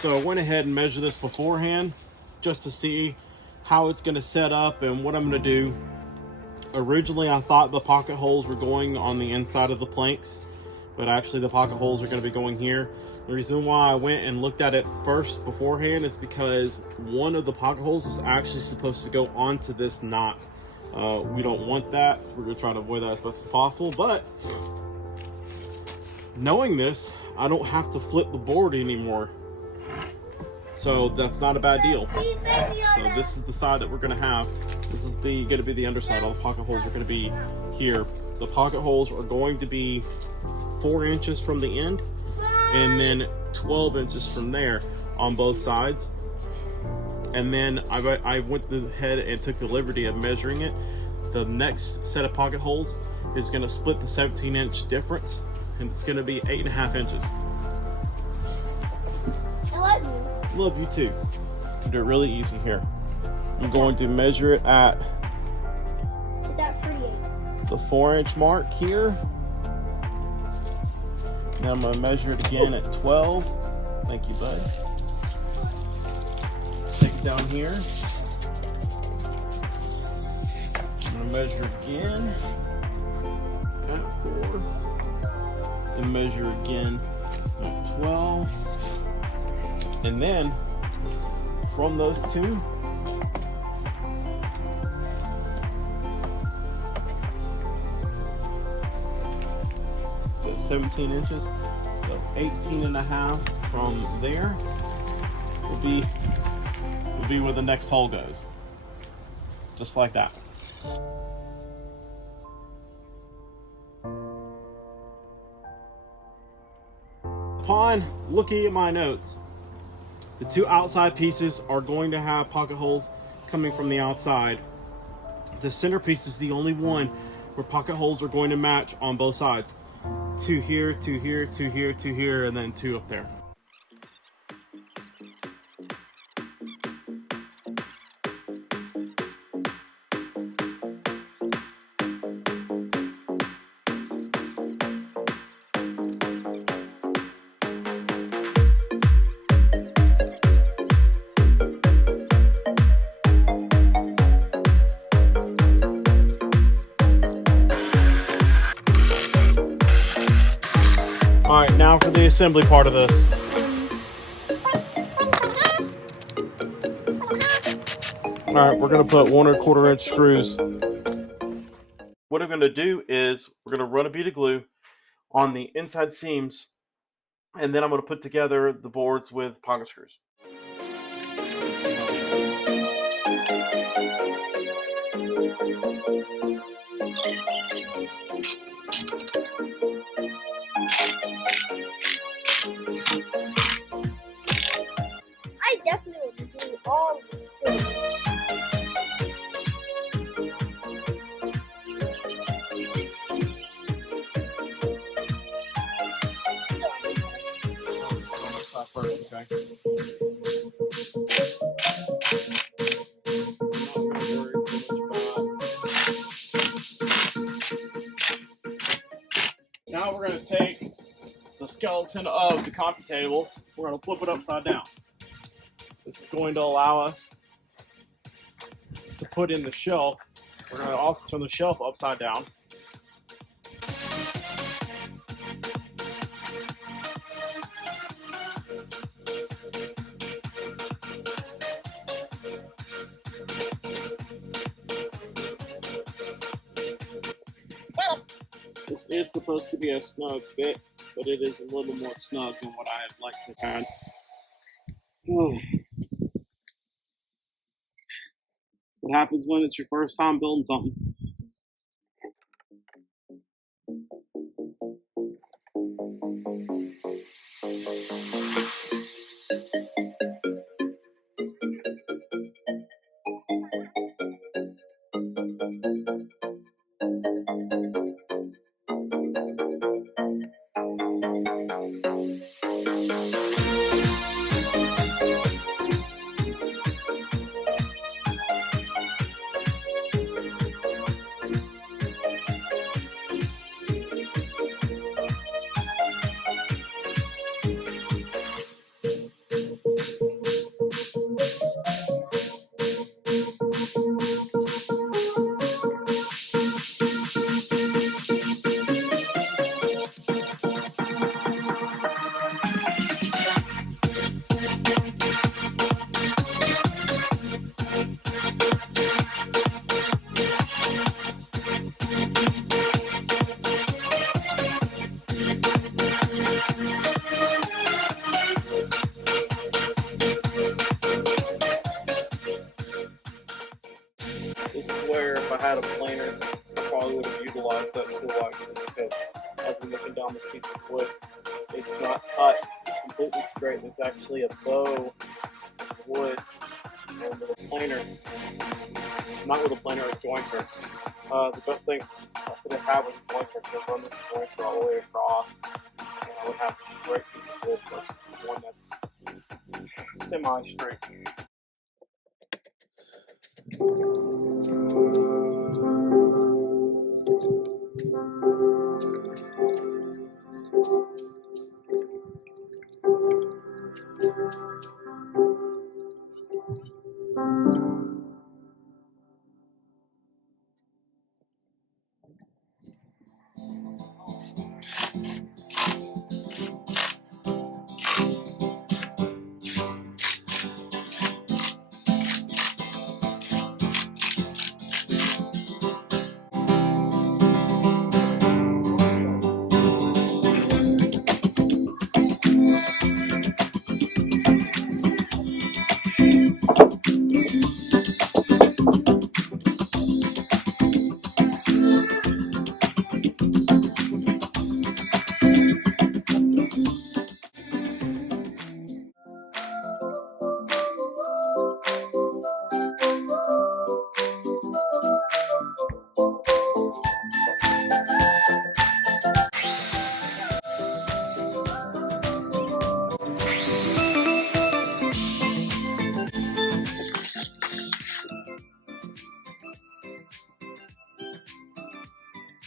So I went ahead and measured this beforehand just to see how it's going to set up and what I'm going to do. Originally, I thought the pocket holes were going on the inside of the planks, but actually the pocket holes are going to be going here. The reason why I went and looked at it first beforehand is because one of the pocket holes is actually supposed to go onto this knot. We don't want that, so we're going to try to avoid that as best as possible. But knowing this, I don't have to flip the board anymore. So that's not a bad deal. So this is the side that we're going to have. This is going to be the underside. All the pocket holes are going to be here. The pocket holes are going to be 4 inches from the end and then 12 inches from there on both sides. And then I went ahead and took the liberty of measuring it. The next set of pocket holes is going to split the 17-inch difference, and it's going to be 8.5 inches. I love you. Love you too. Do it really easy here. I'm going to measure it at the 4-inch mark here. Now I'm going to measure it again at 12. Thank you, bud. Take it down here. I'm going to measure again at 4. And measure again at 12. And then from those two, so 17 inches, so 18.5 from there will be where the next hole goes, just like that. Upon looking at my notes, the 2 outside pieces are going to have pocket holes coming from the outside. The center piece is the only one where pocket holes are going to match on both sides. 2 here, 2 here, 2 here, 2 here, and then 2 up there. All right, now for the assembly part of this. All right, we're gonna put 1 1/4 inch screws. What I'm gonna do is we're gonna run a bead of glue on the inside seams, and then I'm gonna put together the boards with pocket screws. I definitely want to do all of this. First, okay? Now we're going to take the skeleton of the coffee table. We're going to flip it upside down. This is going to allow us to put in the shelf. We're going to also turn the shelf upside down. This is supposed to be a snug fit, but it is a little more snug than what I'd like to have. What happens when it's your first time building something. on this piece of wood. It's not cut completely straight. There's actually a bow of wood and with a planer, not with a planer, a jointer. The best thing that I have with a jointer is to run this jointer all the way across, and I would have a straight piece of wood versus one that's semi-straight.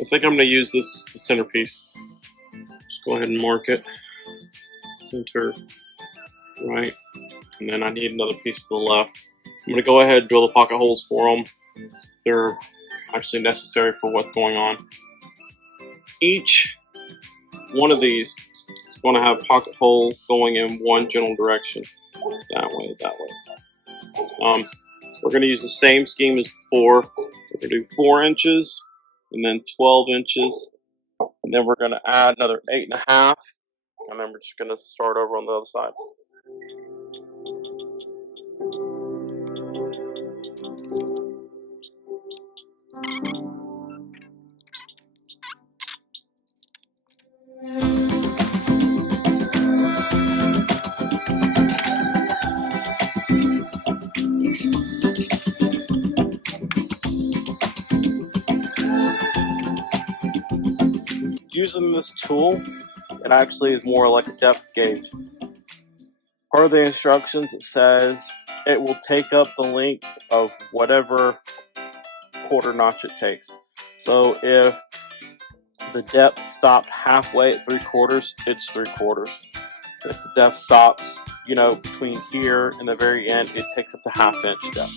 I think I'm going to use this as the centerpiece. Just go ahead and mark it. Center, right. And then I need another piece for the left. I'm going to go ahead and drill the pocket holes for them. They're actually necessary for what's going on. Each one of these is going to have a pocket hole going in one general direction. That way, that way. We're going to use the same scheme as before. We're going to do 4 inches and then 12 inches. And then we're going to add another 8.5. And then we're just going to start over on the other side. Using this tool, it actually is more like a depth gauge. Per the instructions, it says it will take up the length of whatever quarter notch it takes. So if the depth stopped halfway at 3/4, it's 3/4. If the depth stops, between here and the very end, it takes up to 1/2 inch depth.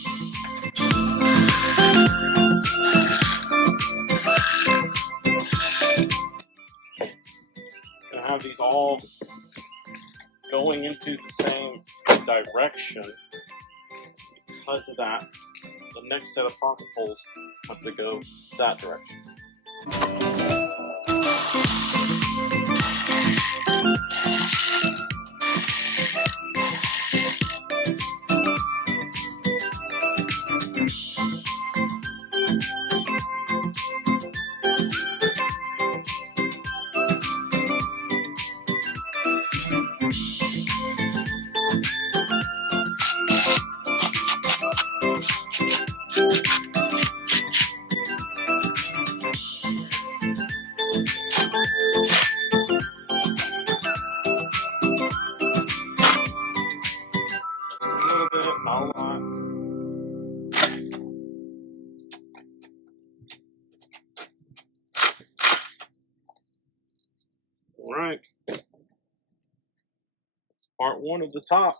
I have these all going into the same direction. Because of that, the next set of pocket holes have to go that direction. Not a lot. All right. Part 1 of the top.